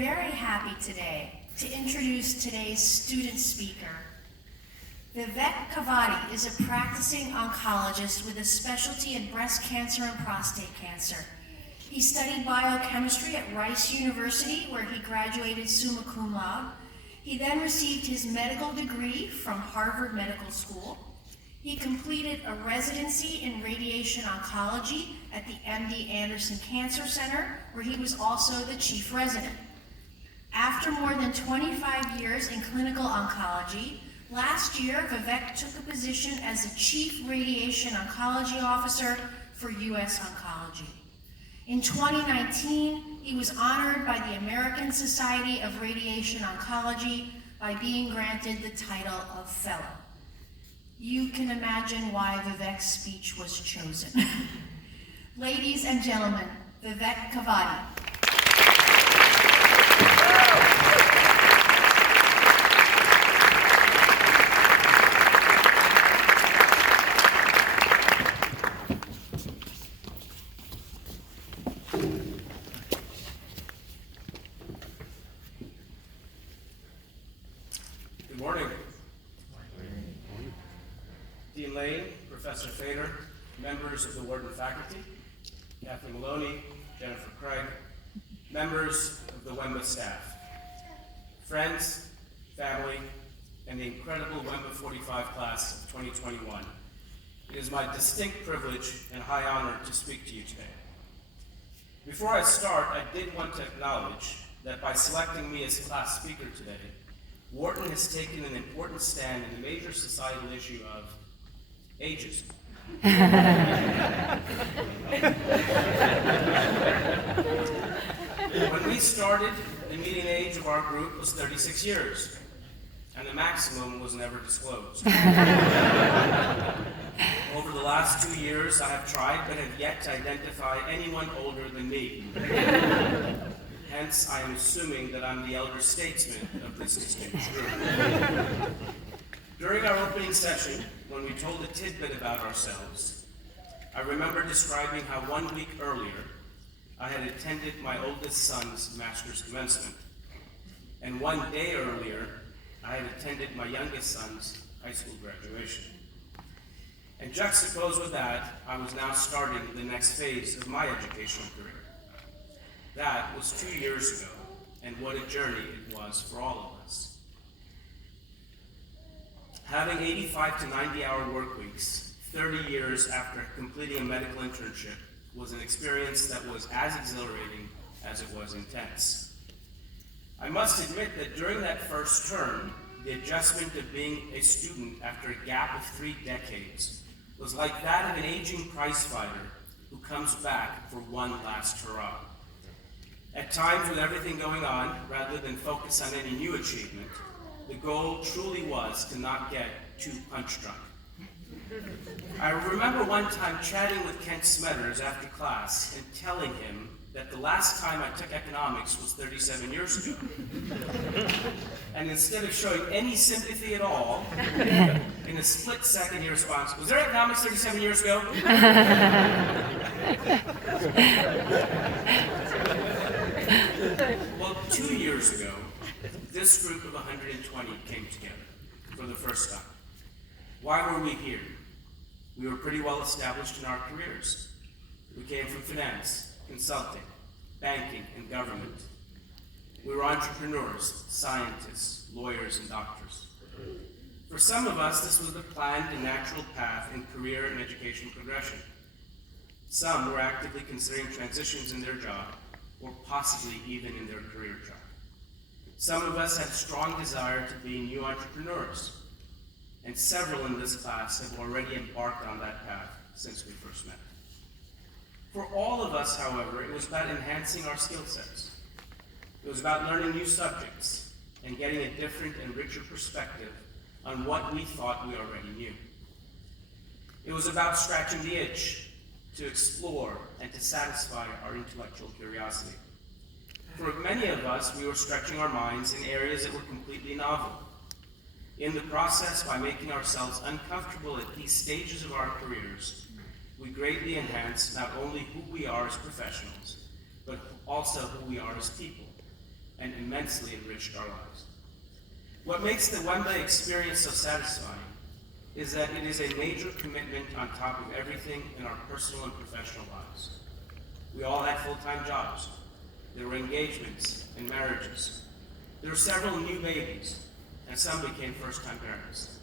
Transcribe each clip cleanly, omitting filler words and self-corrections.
very happy today to introduce today's student speaker. Vivek Kavadi is a practicing oncologist with a specialty in breast cancer and prostate cancer. He studied biochemistry at Rice University, where he graduated summa cum laude. He then received his medical degree from Harvard Medical School. He completed a residency in radiation oncology at the MD Anderson Cancer Center, where he was also the chief resident. After more than 25 years in clinical oncology, last year Vivek took a position as the chief radiation oncology officer for U.S. Oncology. In 2019, he was honored by the American Society of Radiation Oncology by being granted the title of Fellow. You can imagine why Vivek's speech was chosen. Ladies and gentlemen, Vivek Kavadi. Good morning. Dean Lane, Professor Fader, members of the Wharton faculty, Kathleen Maloney, Jennifer Craig, members of the WEMBA staff, friends, family, and the incredible WEMBA 45 class of 2021. It is my distinct privilege and high honor to speak to you today. Before I start, I did want to acknowledge that by selecting me as class speaker today, Wharton has taken an important stand in the major societal issue of ageism. When we started, the median age of our group was 36 years, and the maximum was never disclosed. Over the last 2 years, I have tried but have yet to identify anyone older than me. Hence, I am assuming that I'm the elder statesman of this distinguished group. During our opening session, when we told a tidbit about ourselves, I remember describing how 1 week earlier, I had attended my oldest son's master's commencement, and 1 day earlier, I had attended my youngest son's high school graduation. And juxtaposed with that, I was now starting the next phase of my educational career. That was 2 years ago, and what a journey it was for all of us. Having 85 to 90-hour work weeks, 30 years after completing a medical internship, was an experience that was as exhilarating as it was intense. I must admit that during that first term, the adjustment of being a student after a gap of 3 decades was like that of an aging prizefighter who comes back for one last hurrah. At times, with everything going on, rather than focus on any new achievement, the goal truly was to not get too punch-drunk. I remember one time chatting with Kent Smetters after class and telling him that the last time I took economics was 37 years ago. And instead of showing any sympathy at all, in a split second he responds, "Was there economics 37 years ago?" Well, 2 years ago, this group of 120 came together for the first time. Why were we here? We were pretty well established in our careers. We came from finance, consulting, banking, and government. We were entrepreneurs, scientists, lawyers, and doctors. For some of us, this was the planned and natural path in career and education progression. Some were actively considering transitions in their job, or possibly even in their career track. Some of us had a strong desire to be new entrepreneurs, and several in this class have already embarked on that path since we first met. For all of us, however, it was about enhancing our skill sets. It was about learning new subjects and getting a different and richer perspective on what we thought we already knew. It was about scratching the itch to explore and to satisfy our intellectual curiosity. For many of us, we were stretching our minds in areas that were completely novel. In the process, by making ourselves uncomfortable at these stages of our careers, we greatly enhance not only who we are as professionals, but also who we are as people, and immensely enriched our lives. What makes the Wembley experience so satisfying is that it is a major commitment on top of everything in our personal and professional lives. We all had full-time jobs. There were engagements and marriages. There were several new babies, and some became first-time parents.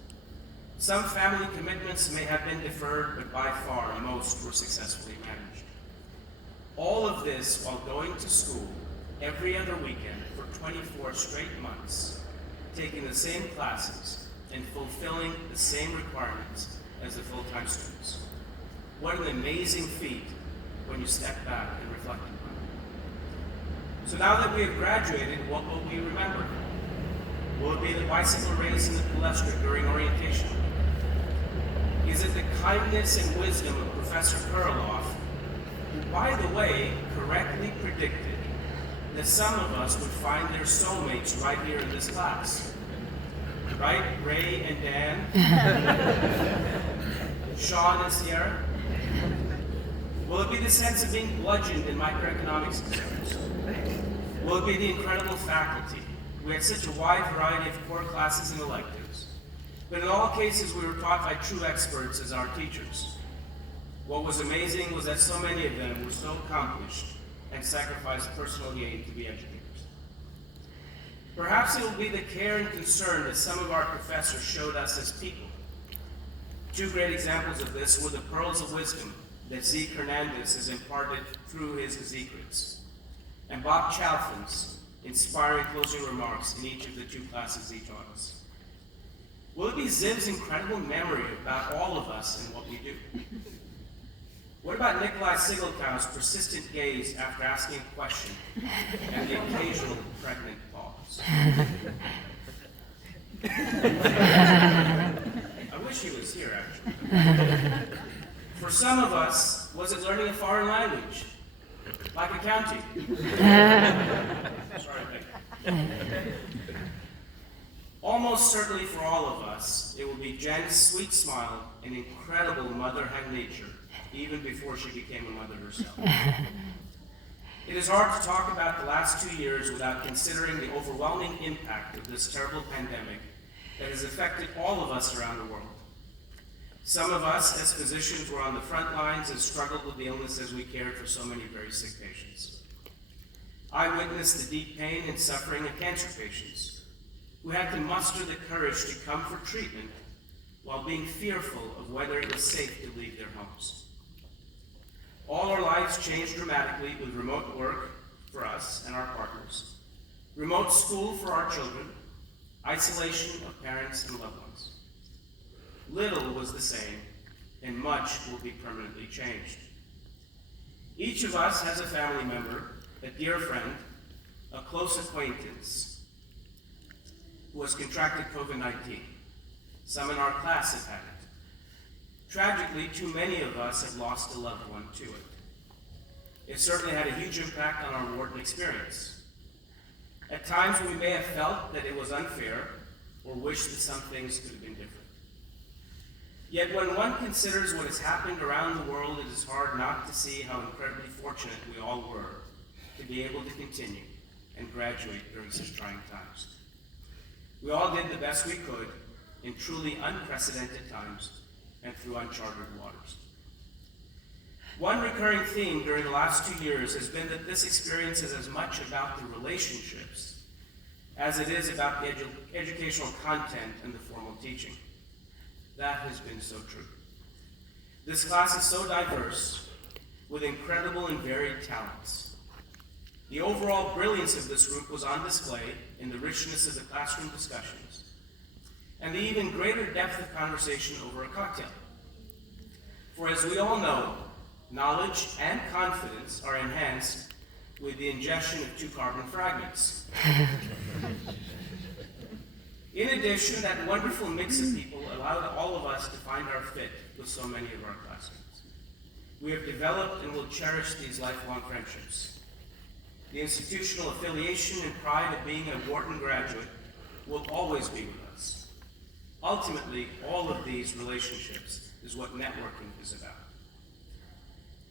Some family commitments may have been deferred, but by far most were successfully managed. All of this while going to school every other weekend for 24 straight months, taking the same classes and fulfilling the same requirements as the full-time students. What an amazing feat when you step back and reflect upon it. So now that we have graduated, what will we remember? Will it be the bicycle race in the Palestra during orientation? Is it the kindness and wisdom of Professor Kuriloff, who, by the way, correctly predicted that some of us would find their soulmates right here in this class? Right? Ray and Dan? Sean and Sierra? Will it be the sense of being bludgeoned in microeconomics exams? Will it be the incredible faculty? We had such a wide variety of core classes and electives, but in all cases we were taught by true experts as our teachers. What was amazing was that so many of them were so accomplished and sacrificed personal gain to be educators. Perhaps it will be the care and concern that some of our professors showed us as people. Two great examples of this were the pearls of wisdom that Zeke Hernandez has imparted through his secrets, and Bob Chalfant's inspiring closing remarks in each of the two classes he taught us. Will it be Zim's incredible memory about all of us and what we do? What about Nikolai Sigelkow's persistent gaze after asking a question and the occasional pregnant pause? I wish he was here, actually. For some of us, was it learning a foreign language, like accounting? Sorry, Becky. Almost certainly for all of us, it will be Jen's sweet smile and incredible mother-hen nature, even before she became a mother herself. It is hard to talk about the last 2 years without considering the overwhelming impact of this terrible pandemic that has affected all of us around the world. Some of us, as physicians, were on the front lines and struggled with the illness as we cared for so many very sick patients. I witnessed the deep pain and suffering of cancer patients who had to muster the courage to come for treatment while being fearful of whether it was safe to leave their homes. All our lives changed dramatically with remote work for us and our partners, remote school for our children, isolation of parents and loved ones. Little was the same, and much will be permanently changed. Each of us has a family member, a dear friend, a close acquaintance who has contracted COVID-19. Some in our class have had it. Tragically, too many of us have lost a loved one to it. It certainly had a huge impact on our ward experience. At times, we may have felt that it was unfair or wished that some things could have been different. Yet when one considers what has happened around the world, it is hard not to see how incredibly fortunate we all were to be able to continue and graduate during such trying times. We all did the best we could in truly unprecedented times and through uncharted waters. One recurring theme during the last 2 years has been that this experience is as much about the relationships as it is about the educational content and the formal teaching. That has been so true. This class is so diverse, with incredible and varied talents. The overall brilliance of this group was on display in the richness of the classroom discussions, and the even greater depth of conversation over a cocktail. For as we all know, knowledge and confidence are enhanced with the ingestion of 2 carbon fragments. In addition, that wonderful mix of people allowed all of us to find our fit with so many of our classmates. We have developed and will cherish these lifelong friendships. The institutional affiliation and pride of being a Wharton graduate will always be with us. Ultimately, all of these relationships is what networking is about.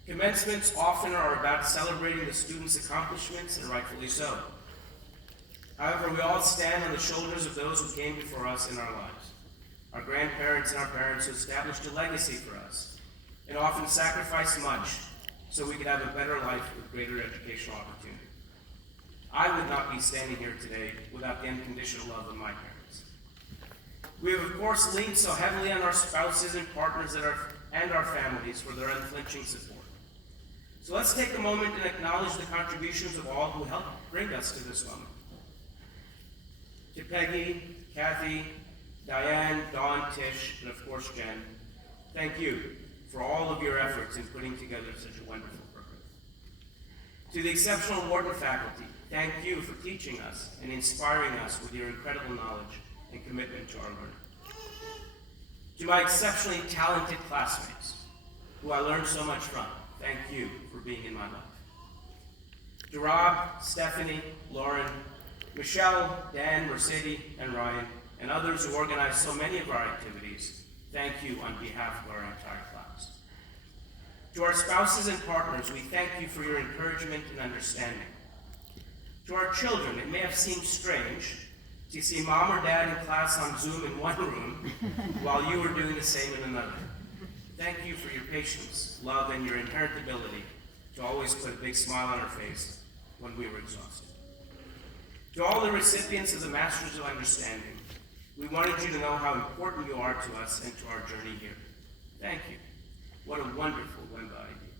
Commencements often are about celebrating the students' accomplishments, and rightfully so. However, we all stand on the shoulders of those who came before us in our lives, our grandparents and our parents who established a legacy for us and often sacrificed much so we could have a better life with greater educational opportunity. I would not be standing here today without the unconditional love of my parents. We have, of course, leaned so heavily on our spouses and partners and our families for their unflinching support. So let's take a moment and acknowledge the contributions of all who helped bring us to this moment. To Peggy, Kathy, Diane, Dawn, Tish, and of course Jen, thank you for all of your efforts in putting together such a wonderful program. To the exceptional Wharton faculty, thank you for teaching us and inspiring us with your incredible knowledge and commitment to our learning. To my exceptionally talented classmates, who I learned so much from, thank you for being in my life. To Rob, Stephanie, Lauren, Michelle, Dan, Mercedes, and Ryan, and others who organized so many of our activities, thank you on behalf of our entire class. To our spouses and partners, we thank you for your encouragement and understanding. To our children, it may have seemed strange to see mom or dad in class on Zoom in one room while you were doing the same in another. Thank you for your patience, love, and your inherent ability to always put a big smile on our face when we were exhausted. To all the recipients of the Masters of Understanding, we wanted you to know how important you are to us and to our journey here. Thank you. What a wonderful Wemba idea.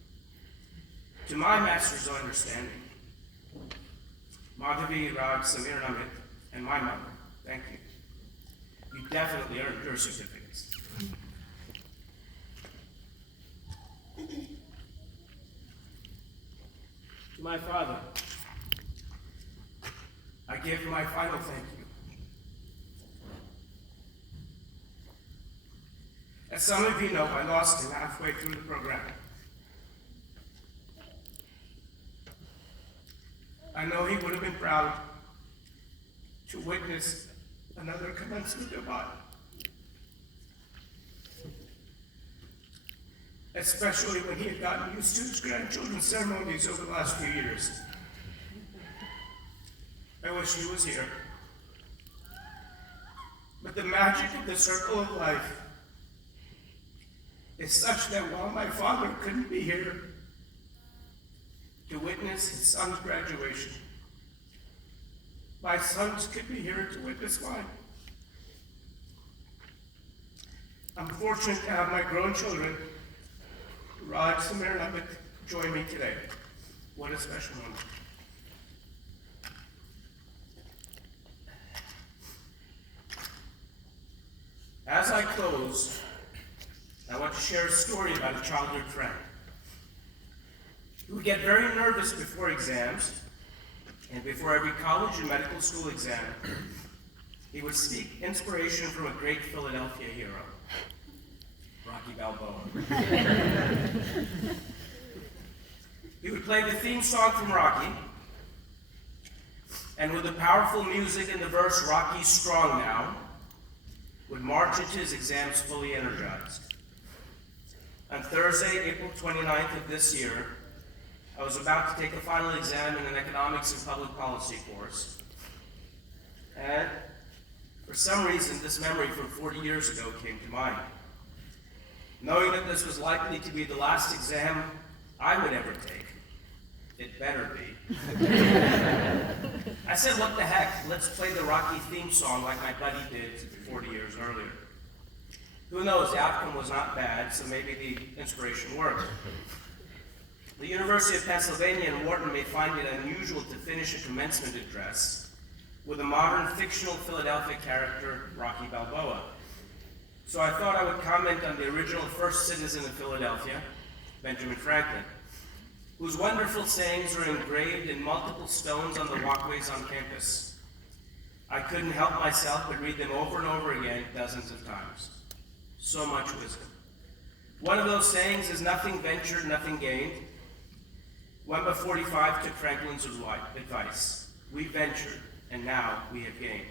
To my Masters of Understanding, Madhavi, Raj, Samir, and Amit, and my mother, thank you. You definitely earned your certificates. To my father, I give you my final thank you. As some of you know, I lost him halfway through the program. I know he would have been proud to witness another commencement of mine, especially when he had gotten used to his grandchildren's ceremonies over the last few years. I wish he was here. But the magic of the circle of life is such that while my father couldn't be here to witness his son's graduation, my sons could be here to witness mine. I'm fortunate to have my grown children, Raj, Samir, and Amit, join me today. What a special moment. As I close, I want to share a story about a childhood friend who would get very nervous before exams, and before every college and medical school exam, he would seek inspiration from a great Philadelphia hero, Rocky Balboa. He would play the theme song from Rocky, and with the powerful music and the verse, "Rocky's strong now," would march into his exams fully energized. On Thursday, April 29th of this year, I was about to take a final exam in an economics and public policy course. And for some reason, this memory from 40 years ago came to mind. Knowing that this was likely to be the last exam I would ever take, it better be. I said, what the heck, let's play the Rocky theme song like my buddy did 40 years earlier. Who knows, the outcome was not bad, so maybe the inspiration worked. The University of Pennsylvania and Wharton may find it unusual to finish a commencement address with a modern fictional Philadelphia character, Rocky Balboa. So I thought I would comment on the original first citizen of Philadelphia, Benjamin Franklin, whose wonderful sayings are engraved in multiple stones on the walkways on campus. I couldn't help myself but read them over and over again dozens of times. So much wisdom. One of those sayings is, "Nothing ventured, nothing gained." Wemba 45 took Franklin's advice. We ventured, and now we have gained.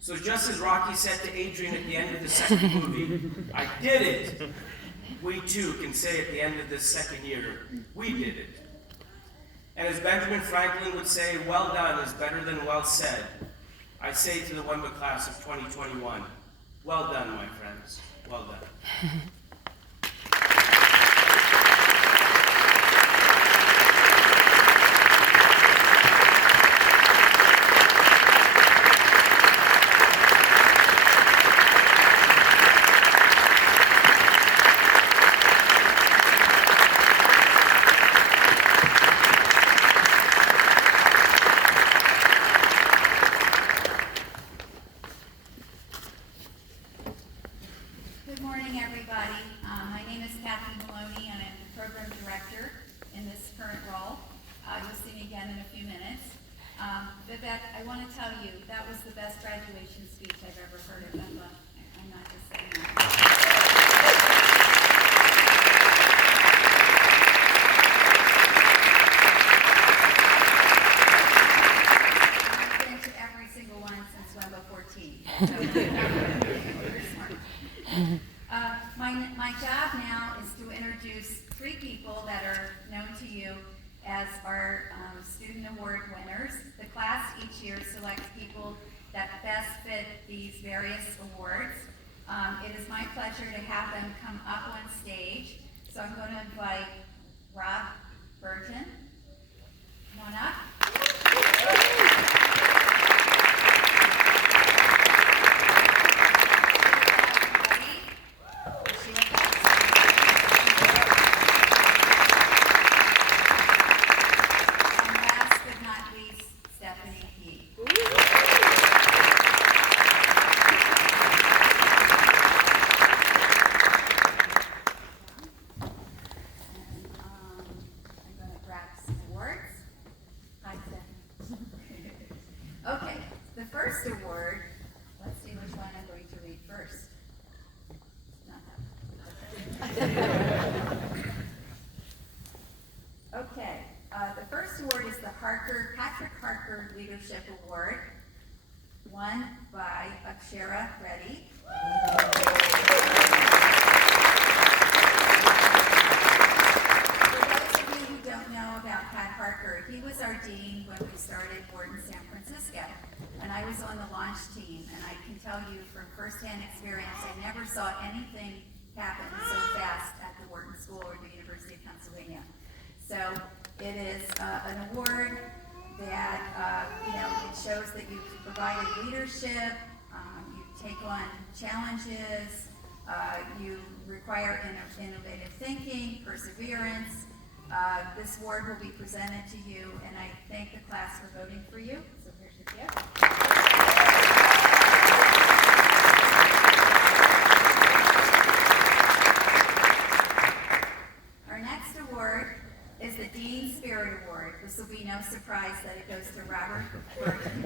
So just as Rocky said to Adrian at the end of the second movie, "I did it," we too can say at the end of this second year, "We did it." And as Benjamin Franklin would say, well done is better than well said. I say to the Wemba class of 2021, well done, my friends, well done. Good morning, everybody. My name is Kathy Maloney, and I'm the program director in this current role. You'll see me again in a few minutes. Vivek, I want to tell you, that was the best graduation speech I've ever heard of. I'm not just saying that. I've been to every single one since Wemba 14. So, you're smart. My job now is to introduce three people that are known to you as our student award winners. The class each year selects people that best fit these various awards. It is my pleasure to have them come up on stage. So I'm going to invite Rob Burton. Come on up. Okay, the first award, let's see which one I'm going to read first. Not that one. Okay, the first award is the Patrick Harker Leadership Award, won by Akshara Reddy. For those of you who don't know about Pat Harker, he was our dean when we started Wharton San Francisco, and I was on the launch team, and I can tell you from firsthand experience, I never saw anything happen so fast at the Wharton School or the University of Pennsylvania. So it is an award that, it shows that you've provided leadership, you take on challenges, you require innovative thinking, perseverance. This award will be presented to you, and I thank the class for voting for you. So here's your gift. Our next award is the Dean Spirit Award. This will be no surprise that it goes to Robert Burton.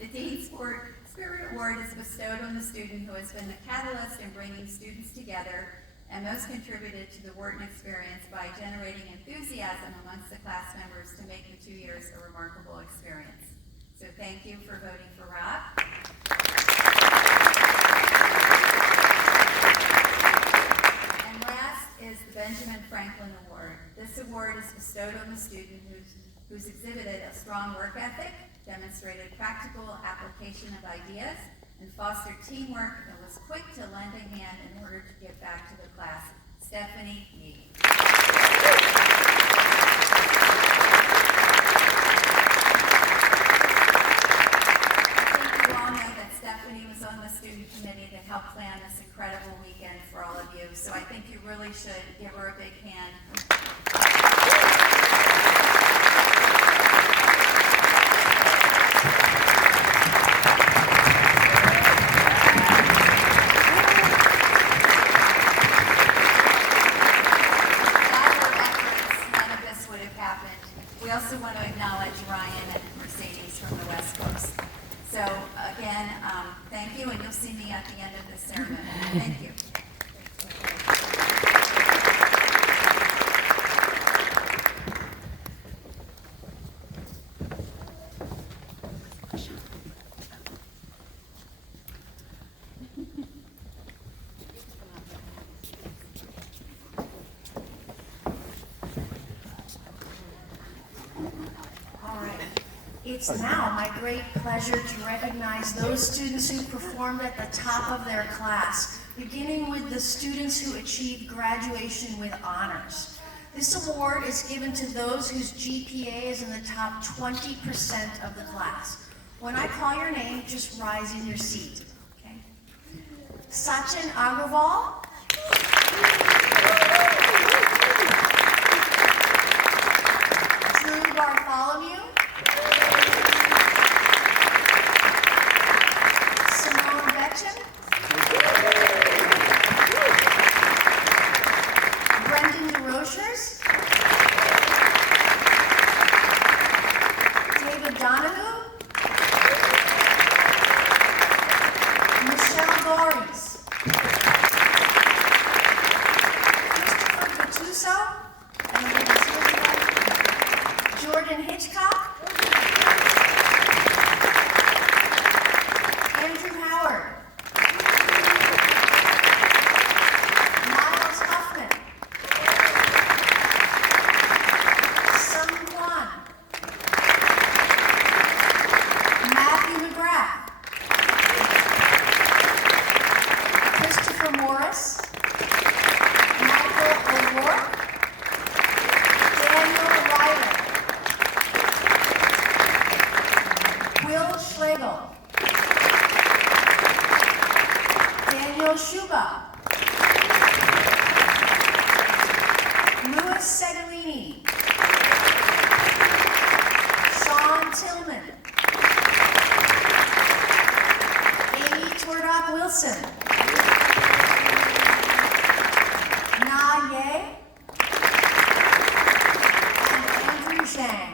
The Dean Spirit Award is bestowed on the student who has been the catalyst in bringing students together and most contributed to the Wharton experience by generating enthusiasm amongst the class members to make the 2 years a remarkable experience. So thank you for voting for Rob. And last is the Benjamin Franklin Award. This award is bestowed on the student who's exhibited a strong work ethic, demonstrated practical application of ideas, and fostered teamwork and was quick to lend a hand in order to give back to the class. Stephanie Yee. I think you all know that Stephanie was on the student committee that helped plan this incredible weekend for all of you, so I think you really should give her a big hand. We also want to acknowledge Ryan and Mercedes from the West Coast. So again, thank you, and you'll see me at the end of this ceremony. Thank you. It's now my great pleasure to recognize those students who performed at the top of their class, beginning with the students who achieved graduation with honors. This award is given to those whose GPA is in the top 20% of the class. When I call your name, just rise in your seat. Okay? Sachin Agrawal. Drew Bartholomew. Simone Betchen. Brendan DeRochers. David Donahue. Michelle Gories. Christopher Gattuso. Jordan Hitchcock. Andrew Howard. Miles Huffman. Sung Kwan. Matthew McGrath. Christopher Morris. Michael O'Rourke. Daniel Ryder. Will Schlegel. Daniel Shuba. Louis Segalini. Sean Tillman. Amy Tordock Wilson. Na Ye. And Andrew Zhang.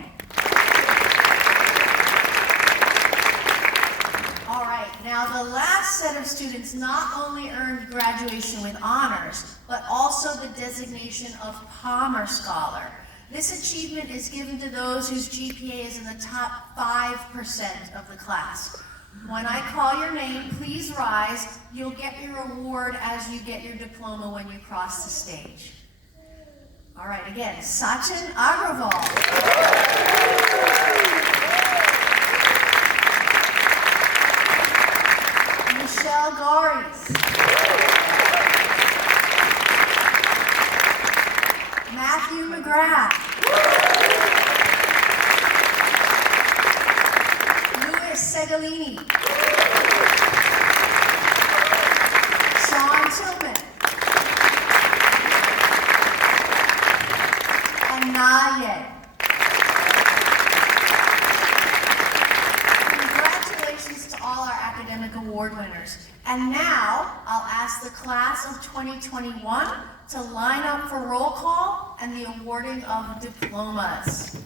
All right, now the last set of students not only earned graduation with honors, but also the designation of Palmer Scholar. This achievement is given to those whose GPA is in the top 5% of the class. When I call your name, please rise. You'll get your award as you get your diploma when you cross the stage. All right, again, Sachin Agrawal. Michelle Gories. Matthew McGrath. Louis Segalini. Sean Tillman. And Na Ye. Congratulations to all our academic award winners. And now, I'll ask the class of 2021 to line up for roll call and the awarding of diplomas.